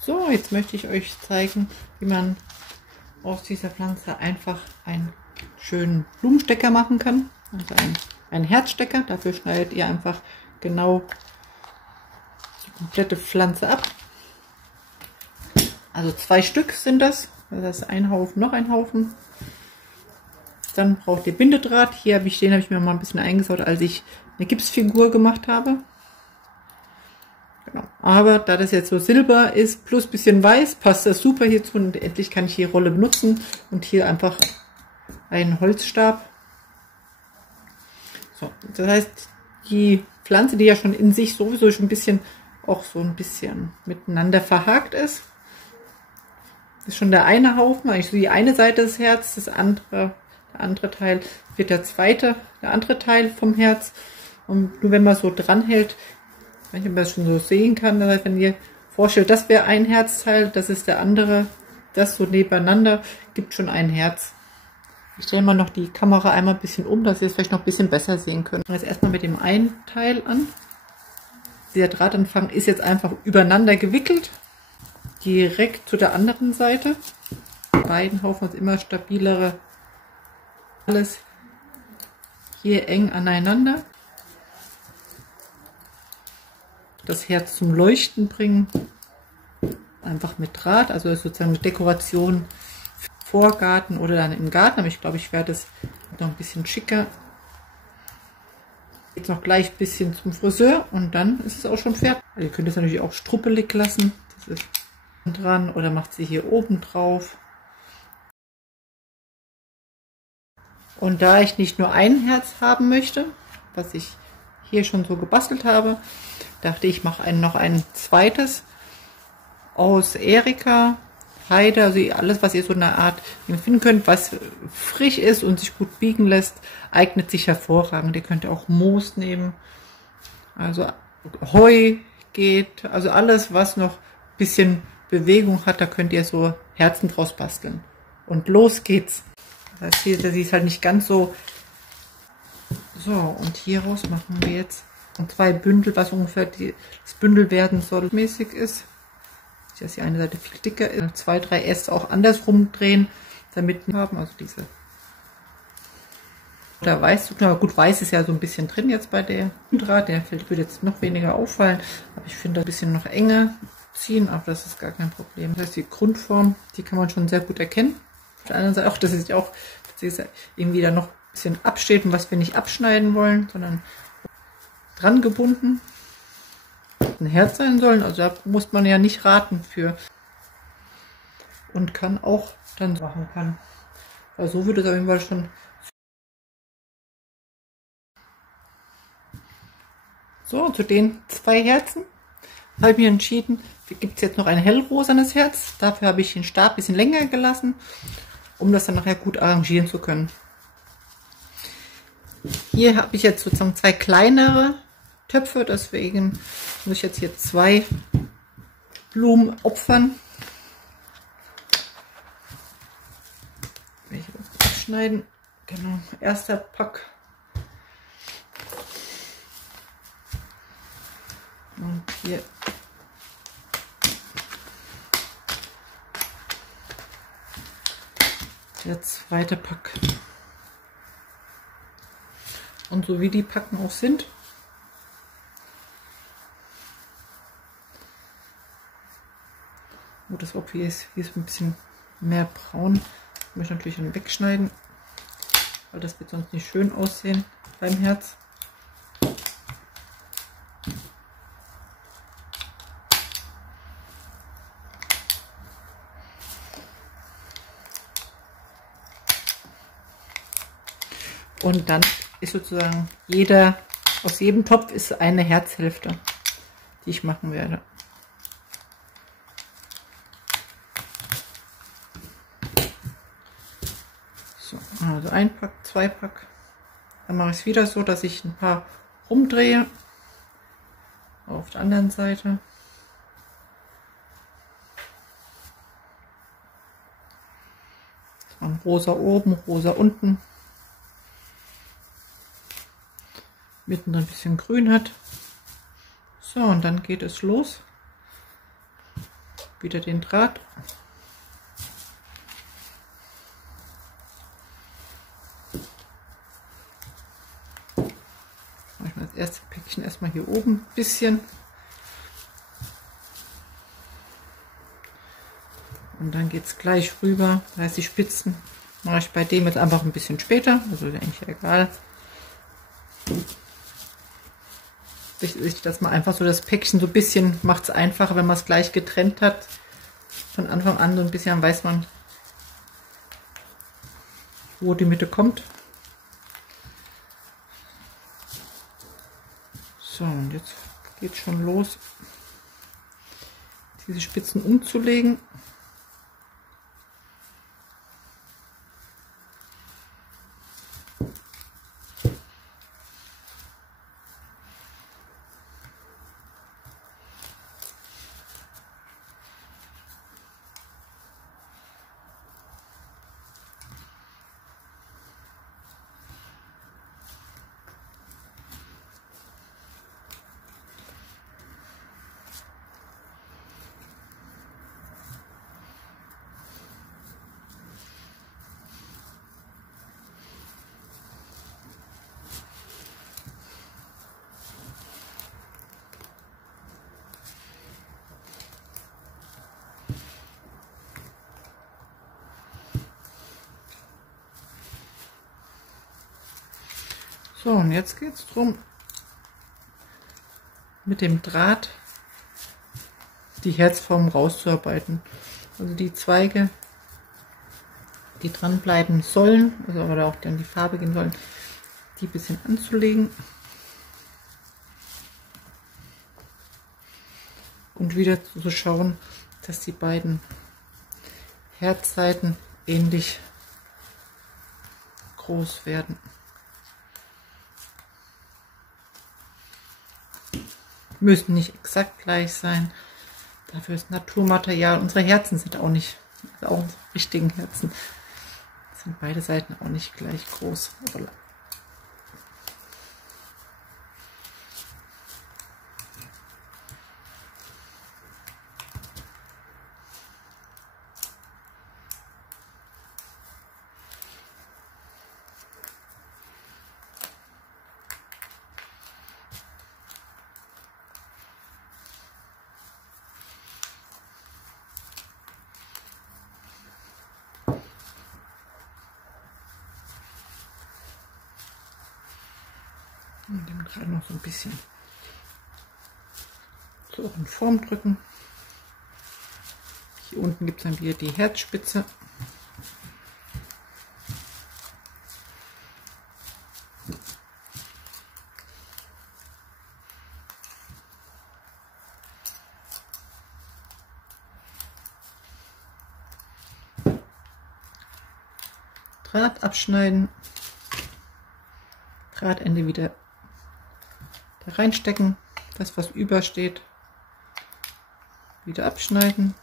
So, jetzt möchte ich euch zeigen, wie man aus dieser Pflanze einfach einen schönen Blumenstecker machen kann. Also einen Herzstecker. Dafür schneidet ihr einfach genau die komplette Pflanze ab. Also 2 Stück sind das. Das ist ein Haufen, noch ein Haufen. Dann braucht ihr Bindedraht. Hier habe ich mir mal ein bisschen eingesaut, als ich eine Gipsfigur gemacht habe. Genau. Aber da das jetzt so silber ist, plus ein bisschen weiß, passt das super hierzu. Und endlich kann ich die Rolle benutzen und hier einfach einen Holzstab. So, das heißt, die Pflanze, die ja schon in sich sowieso schon ein bisschen, auch so ein bisschen miteinander verhakt ist, ist schon der eine Haufen, eigentlich so die eine Seite des Herzes, der andere Teil wird der andere Teil vom Herz. Und nur wenn man so dran hält, ich weiß nicht, ob man das schon so sehen kann, das heißt, wenn ihr vorstellt, das wäre ein Herzteil, das ist der andere, das so nebeneinander, gibt schon ein Herz. Ich stelle mal noch die Kamera einmal ein bisschen um, dass ihr es vielleicht noch ein bisschen besser sehen könnt. Jetzt erstmal mit dem einen Teil an. Der Drahtanfang ist jetzt einfach übereinander gewickelt, direkt zu der anderen Seite. Die beiden Haufen ist immer stabilere. Alles hier eng aneinander. Das Herz zum Leuchten bringen. Einfach mit Draht, also sozusagen mit Dekoration. Vorgarten oder dann im Garten, aber ich glaube, ich werde es noch ein bisschen schicker. Jetzt noch gleich ein bisschen zum Friseur und dann ist es auch schon fertig. Also ihr könnt es natürlich auch struppelig lassen, das ist dran, oder macht sie hier oben drauf. Und da ich nicht nur ein Herz haben möchte, was ich hier schon so gebastelt habe, dachte ich, mache noch ein zweites aus Erika. Heide, also alles, was ihr so eine Art finden könnt, was frisch ist und sich gut biegen lässt, eignet sich hervorragend. Ihr könnt auch Moos nehmen, also Heu geht, also alles, was noch ein bisschen Bewegung hat, da könnt ihr so Herzen draus basteln. Und los geht's. Das heißt, hier, das ist halt nicht ganz so. So, und hieraus machen wir jetzt 2 Bündel, was ungefähr das Bündel werden soll, mäßig ist. Dass die eine Seite viel dicker ist. 2, 3 Äste auch andersrum drehen, damit wir haben, also diese. Oder weiß, na gut, weiß ist ja so ein bisschen drin jetzt bei der Draht, der würde jetzt noch weniger auffallen, aber ich finde ein bisschen noch enger ziehen, aber das ist gar kein Problem. Das heißt, die Grundform, die kann man schon sehr gut erkennen. Auf der anderen Seite auch, dass es auch irgendwie da noch ein bisschen absteht und was wir nicht abschneiden wollen, sondern dran gebunden. Ein Herz sein sollen, also da muss man ja nicht raten für, und kann auch dann machen kann. Also so würde es auf jeden Fall schon. So, zu den 2 Herzen habe ich mir entschieden, gibt es jetzt noch ein hellrosanes Herz. Dafür habe ich den Stab ein bisschen länger gelassen, um das dann nachher gut arrangieren zu können. Hier habe ich jetzt sozusagen 2 kleinere Töpfe, deswegen muss ich jetzt hier 2 Blumen opfern. Welche abschneiden? Genau, erster Pack. Und hier der zweite Pack. Und so wie die Packen auch sind, das Opfer hier ist ein bisschen mehr braun. Ich möchte natürlich dann wegschneiden, weil das wird sonst nicht schön aussehen beim Herz. Und dann ist sozusagen aus jedem Topf ist eine Herzhälfte, die ich machen werde. Also 1 Pack, 2 Pack. Dann mache ich es wieder so, dass ich ein paar rumdrehe. Auf der anderen Seite. Rosa oben, rosa unten. Mitten ein bisschen grün hat. So, und dann geht es los. wieder den Draht. Mache ich mal das erste Päckchen erstmal hier oben ein bisschen. Und dann geht es gleich rüber. Das heißt, die Spitzen mache ich bei dem jetzt einfach ein bisschen später. Also ist eigentlich egal. Wichtig, dass man einfach so das Päckchen so ein bisschen macht es einfacher, wenn man es gleich getrennt hat. Von Anfang an so ein bisschen weiß man, wo die Mitte kommt. So, und jetzt geht es schon los, diese Spitzen umzulegen. So, und jetzt geht es darum, mit dem Draht die Herzform rauszuarbeiten. Also die Zweige, die dranbleiben sollen, also oder auch dann die Farbe gehen sollen, die ein bisschen anzulegen. Und wieder zu schauen, dass die beiden Herzseiten ähnlich groß werden. Müssen nicht exakt gleich sein. Dafür ist Naturmaterial. Unsere Herzen sind auch nicht, also auch unsere richtigen Herzen, sind beide Seiten auch nicht gleich groß. Und dem Draht noch so ein bisschen so in Form drücken. Hier unten gibt es dann wieder die Herzspitze. Draht abschneiden, Drahtende wieder da reinstecken, das was übersteht, wieder abschneiden.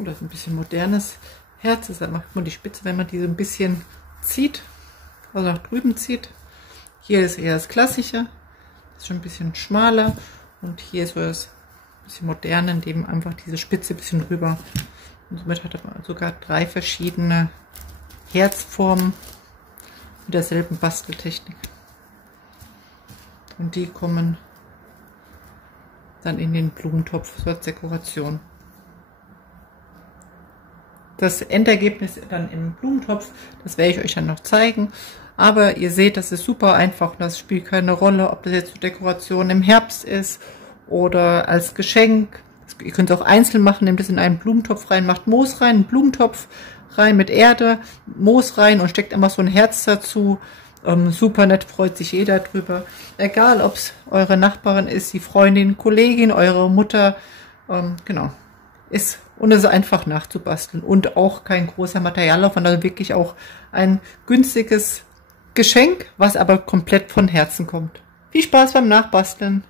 Oder so ein bisschen modernes Herz ist, dann macht man die Spitze, wenn man die so ein bisschen zieht, also nach drüben zieht. Hier ist eher das Klassische, das ist schon ein bisschen schmaler, und hier ist so das bisschen moderne, in dem einfach diese Spitze ein bisschen rüber. Und somit hat man sogar 3 verschiedene Herzformen mit derselben Basteltechnik. Und die kommen dann in den Blumentopf so als Dekoration. Das Endergebnis dann im Blumentopf, das werde ich euch dann noch zeigen. Aber ihr seht, das ist super einfach und das spielt keine Rolle, ob das jetzt zur Dekoration im Herbst ist oder als Geschenk. Ihr könnt es auch einzeln machen, nehmt es in einen Blumentopf rein, macht Moos rein, einen Blumentopf rein mit Erde, Moos rein und steckt einfach so ein Herz dazu. Super nett, freut sich jeder drüber. Egal, ob es eure Nachbarin ist, die Freundin, Kollegin, eure Mutter, genau. ist und es ist einfach nachzubasteln und auch kein großer Materialaufwand, also wirklich auch ein günstiges Geschenk, was aber komplett von Herzen kommt. Viel Spaß beim Nachbasteln!